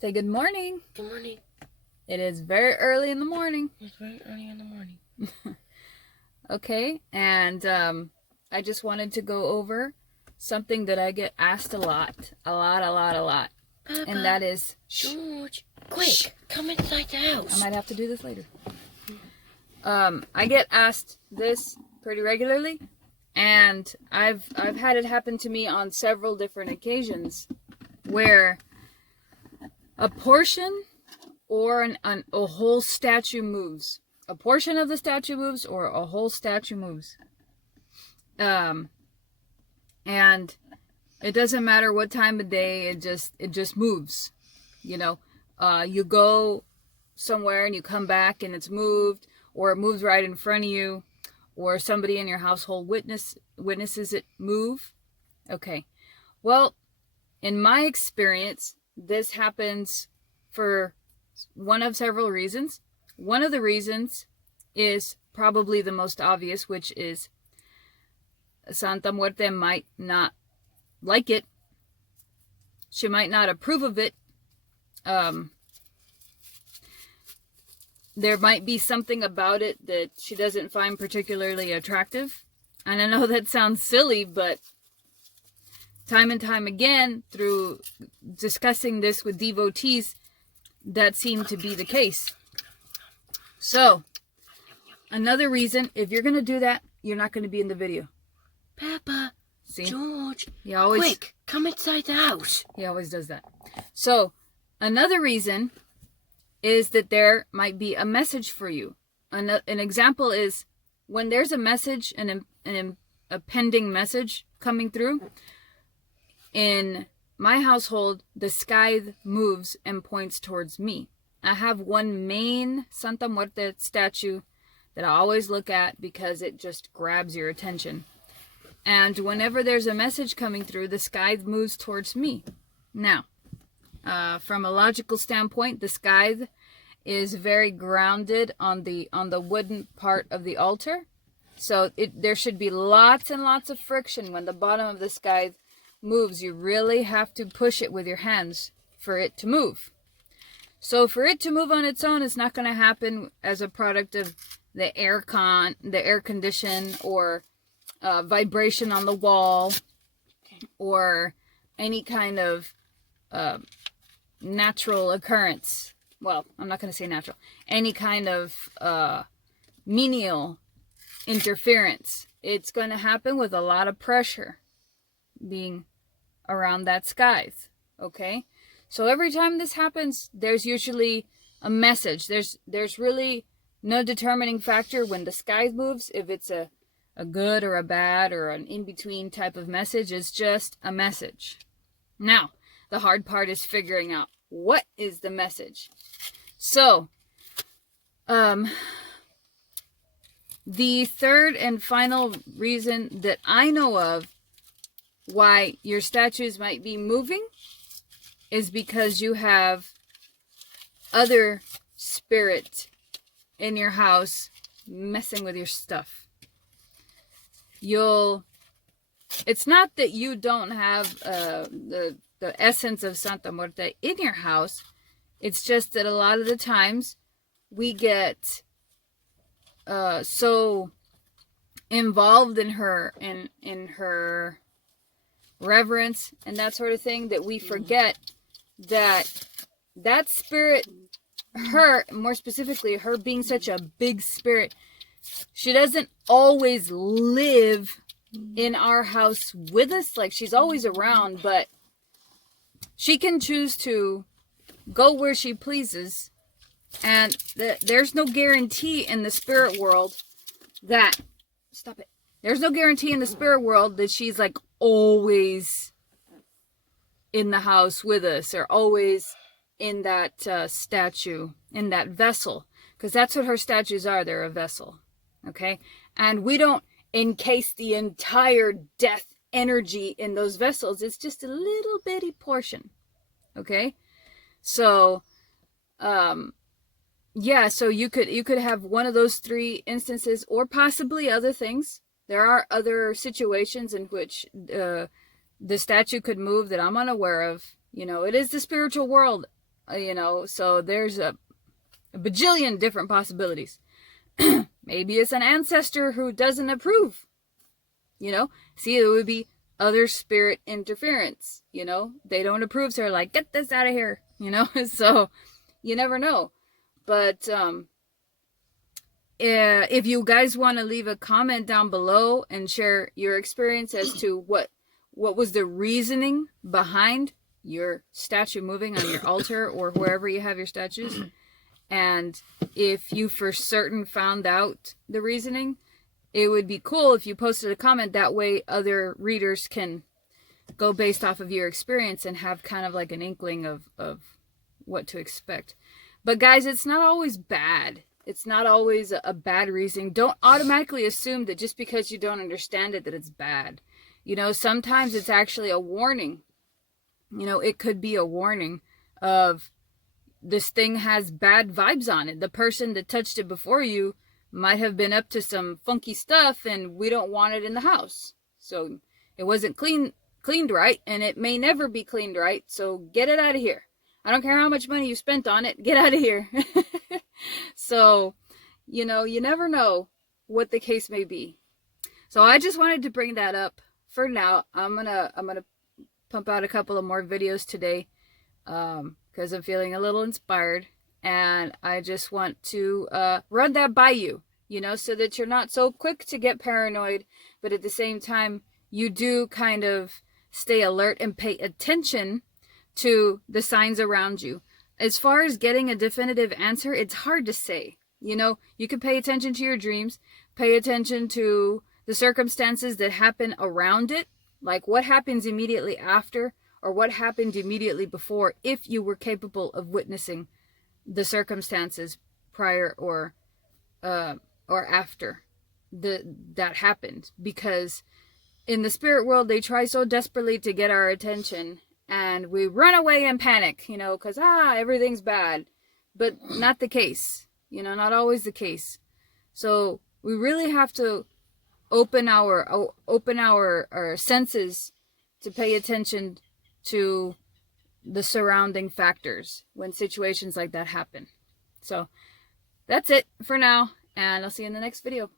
Say good morning. Good morning. It is very early in the morning. It's very early in the morning. Okay, and I just wanted to go over something that I get asked a lot. Papa, and that is... George, quick, come inside the house. I might have to do this later. I get asked this pretty regularly, and I've had it happen to me on several different occasions where a portion or a whole statue moves. A portion of the statue moves or a whole statue moves. And it doesn't matter what time of day, it just moves. You know, you go somewhere and you come back and it's moved, or it moves right in front of you, or somebody in your household witnesses it move. Okay. Well, in my experience, this happens for one of several reasons. One of the reasons is probably the most obvious, which is Santa Muerte might not like it. She might not approve of it. There might be something about it that she doesn't find particularly attractive. And I know that sounds silly, but time and time again, through discussing this with devotees, that seemed to be the case. So, another reason, if you're going to do that, you're not going to be in the video. Papa, See? George, quick, come inside the house. He always does that. So, another reason is that there might be a message for you. An example is when there's a message, a pending message coming through. In my household, the scythe moves and points towards me. I have one main Santa Muerte statue that I always look at because it just grabs your attention. And whenever there's a message coming through, the scythe moves towards me. Now, from a logical standpoint, the scythe is very grounded on the wooden part of the altar. So there should be lots and lots of friction when the bottom of the scythe moves. You really have to push it with your hands for it to move. So for it to move on its own, it's not going to happen as a product of the air condition, or vibration on the wall, or any kind of natural occurrence. Well, I'm not going to say natural. Any kind of menial interference. It's going to happen with a lot of pressure being around that scythe. Okay? So every time this happens, there's usually a message. There's really no determining factor when the scythe moves, if it's a good or a bad or an in-between type of message. It's just a message. Now, the hard part is figuring out what is the message. So, the third and final reason that I know of why your statues might be moving is because you have other spirit in your house messing with your stuff. It's not that you don't have the essence of Santa Muerte in your house. It's just that a lot of the times we get so involved in her reverence and that sort of thing that we forget that spirit, her, more specifically, her being such a big spirit, she doesn't always live in our house with us. Like, she's always around, but she can choose to go where she pleases. And there's no guarantee in the spirit world that... Stop it. There's no guarantee in the spirit world that she's like always in the house with us, or always in that statue, in that vessel. Because that's what her statues are. They're a vessel. Okay? And we don't encase the entire death energy in those vessels. It's just a little bitty portion. Okay? So, yeah, so you could have one of those three instances, or possibly other things. There are other situations in which the statue could move that I'm unaware of. You know, it is the spiritual world. You know, so there's a bajillion different possibilities. Maybe it's an ancestor who doesn't approve. You know, see, it would be other spirit interference. You know, they don't approve, so they're like, get this out of here. You know, so you never know. But if you guys want to leave a comment down below and share your experience as to what was the reasoning behind your statue moving on your altar or wherever you have your statues, and if you for certain found out the reasoning, it would be cool if you posted a comment. That way other readers can go based off of your experience and have kind of like an inkling of what to expect. But guys, it's not always bad. It's not always a bad reasoning. Don't automatically assume that just because you don't understand it that it's bad. You know, sometimes it's actually a warning. You know, it could be a warning of this thing has bad vibes on it. The person that touched it before you might have been up to some funky stuff and we don't want it in the house. So it wasn't cleaned right, and it may never be cleaned right. So get it out of here. I don't care how much money you spent on it. Get out of here. So, you know, you never know what the case may be. So I just wanted to bring that up for now. I'm gonna pump out a couple of more videos today because I'm feeling a little inspired, and I just want to run that by you, you know, so that you're not so quick to get paranoid, but at the same time you do kind of stay alert and pay attention to the signs around you. As far as getting a definitive answer, it's hard to say. You know, you can pay attention to your dreams, pay attention to the circumstances that happen around it, like what happens immediately after or what happened immediately before, if you were capable of witnessing the circumstances prior or after that happened. Because in the spirit world, they try so desperately to get our attention, and we run away in panic, you know, because everything's bad. But not the case, you know, not always the case. So we really have to open our senses to pay attention to the surrounding factors when situations like that happen. So that's it for now, and I'll see you in the next video.